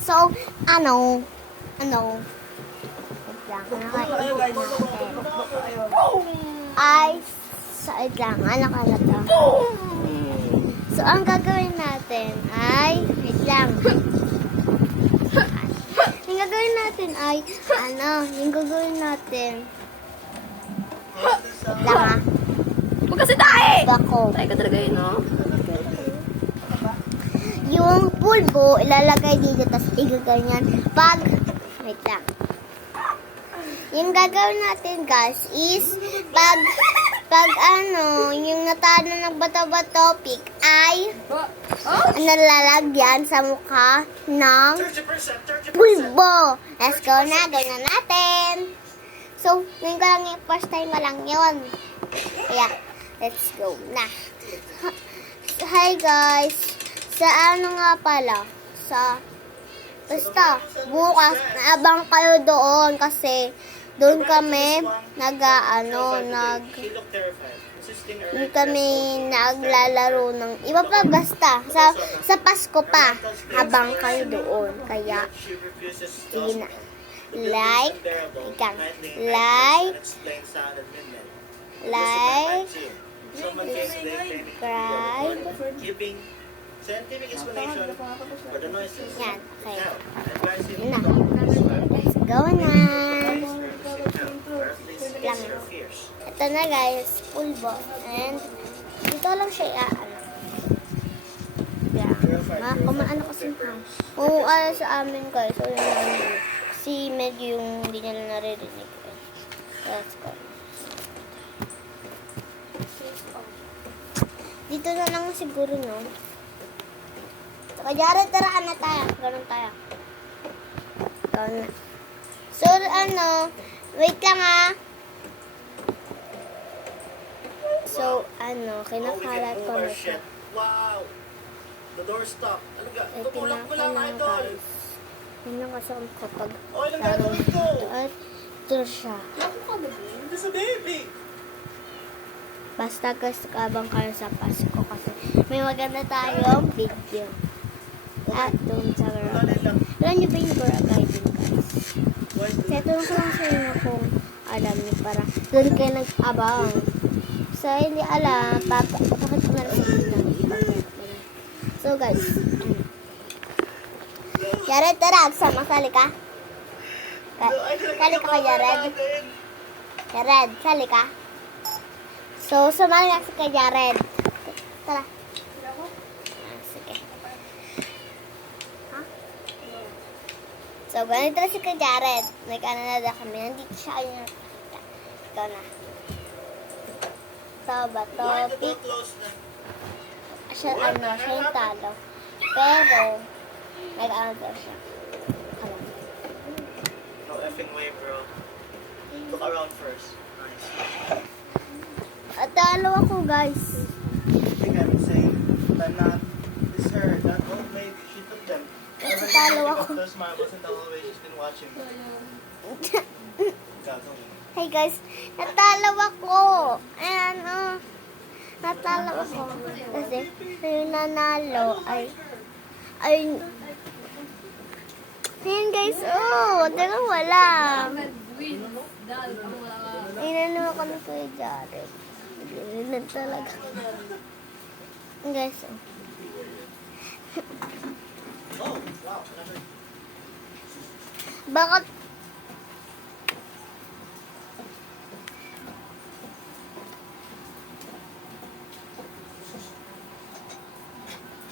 So, ano, wait lang, ay, side lang, ano ka na to? So, ang gagawin natin ay, wait lang. Yung gagawin natin ay, yung gagawin natin. Wait lang ah. Huwag kasi tayo! Bako. Tayo ka talaga yun, no? Yung pulbo, ilalagay dito, tapos igaganyan. Wait lang. Yung gagawin natin, guys, is, yung natalo ng bato-bato pick ay, nalalagyan sa mukha ng pulbo. Let's go na, ganyan natin. So, ngayon ko lang yung first time ko lang yun. Kaya, let's go na. Hi guys. Sa ano nga pala? Basta, bukas, naabang kayo doon kasi doon kami naglalaro ng iba pa basta. Sa Pasko pa, habang kayo doon. Kaya, sige na. Like, subscribe. Scientific explanation for the noises. Yan, okay. Advising Yun na. Let's go na. Lang. Ito na guys, pulbo. And, dito lang siya kumaano kasi sa amin guys. So, yun, si medyo yung hindi nila naririnig. Let's go. Dito na lang siguro, no? Kaya tara na tayo. Ganun tayo. Ito na. So, wait lang ah. So, kinakalat ko na siya. Wow! The door stopped. Ano ga? Ito Tumulak mo na lang, idol. guys. Yun lang kasi ako kapag Oh, ilang gagawin ko? at ito siya. Hindi sa baby. Basta guys, kabang kayo sa Pasko kasi may maganda tayong video. At doon sa Gora. Alam niyo ba yung Gora Garden guys? Kaya tulong ko lang sa inyo kung alam niyo para doon kayo nag-abang. So, hindi alam, bakit ko na rin sa inyo. So guys, Jared, tara, sali ka. Sali ka kay Jared. Jared, sali ka. So, sumali ka kay Jared. Tara. Sige. So, ganito na si kay Jared. Nag-ananada kami. Nandito siya. Ikaw na. So, bato, pick. Siya yung talo. Pero, nag-ananada siya. No effing way, bro. Look around first. Nice. At talo ako, guys. I think I'm saying that not this her, that old lady, she took them. Talo ako. Those marbles and the whole way she's been watching. Gagawin. Hey guys, natalo ako. Ayan, natalo ako. Kasi, yung nanalo ay, ayan guys, dalawa lang. Inano ako ni Kuya Jared. Ganyan talaga. Guys, Oh, wow. bakit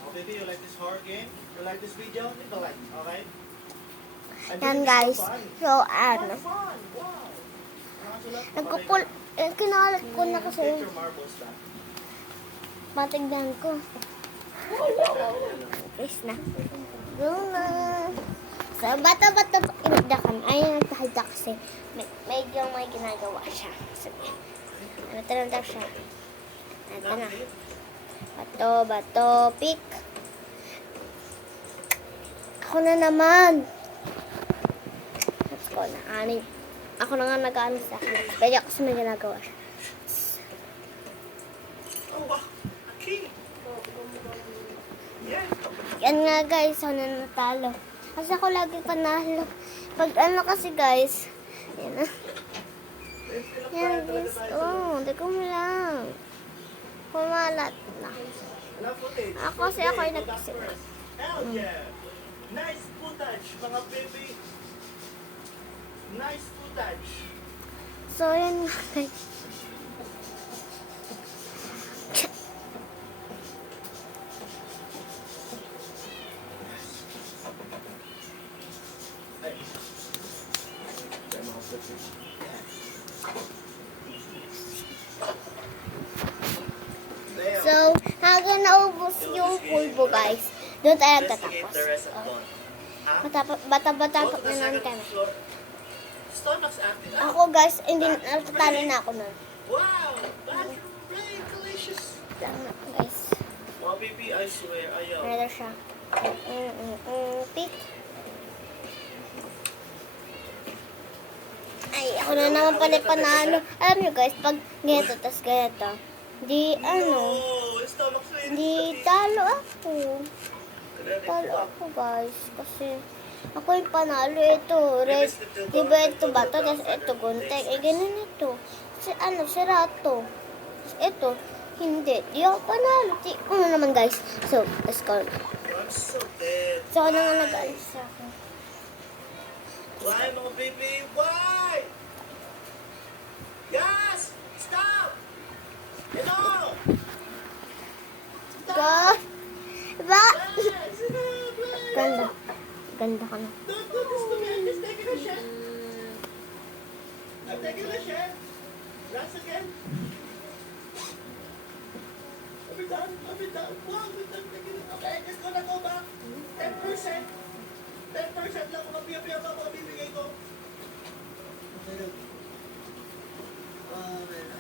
Oh, baby, you like this horror game? You like this video? Hit the like, alright? yan guys. So, Fun! Wow! nagkupul, kinalat ko na kasi Take your marbles back. matignan ko. Guys na. Luna. So, bata-bata inagda kami. Ay, nagtahida kasi medyo may ginagawa siya. Sige. Ano siya? Ito na. Bato, pick. Ako na naman. Let's go na. Ako na nga nag-ano sa akin. Kaya kasi may ginagawa siya. Oh, wow! A key! Yeah. Yan nga guys, ako na natalo. Kasi ako lagi panalo. Pag ano kasi guys, yan na. Yan guys, oh, hindi ko mo lang. Pumalat na. Ako kasi ako ay nag-isip. Hell yeah! Nice footage, mga baby! Nice footage! So, yan nga guys. Damn. So, hanggang naubos yung pulbo guys. Doon tayo Let's eat tatapos. the rest of it. Bata-bata Go to the na naman second kami. floor. Stomach's acting up. Ako guys, hindi natatalo na ako nun. Wow! Bathroom break! Delicious! Lang na guys. Mga baby, I swear, ayaw. Ano siya? Pick. Ay, ako na naman pala panalo. Alam nyo guys, pag ganito, tas ganito, di ano, Oh, stomach's ready. di talo ako. Talo ako guys, kasi ako yung panalo. Ito, red, di ba ito bato, tas ito gunting. Eh, ganun ito. Kasi ano, sirato. Tas ito, hindi. Di ako panalo. Di, ano naman guys. So, let's go. I'm so dead. So, ako na nga Why? nag-alis sa akin. Why, mga baby? Why? Yes! Stop! Enough! Go! Ba? Yes! Enough! Please! Ganda. Ganda ka na. Don't do this to me. I'm just taking a shit. I'm taking a shit. Once again. I'll be done. Wow, we're done taking it. Okay, just gonna go back. 10%. 10% lang mga piya-piya pa mga bibigay ko. Okay. Okay na.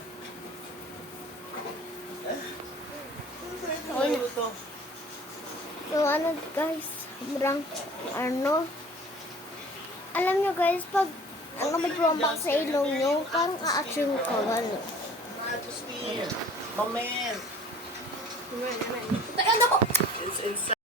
So, ano guys, sobrang, ano, alam nyo guys, pag, ano, may tuwambak sa ilong nyo, parang aaksyon ka, ano. Majesty. My man. Tayo na po! It's inside.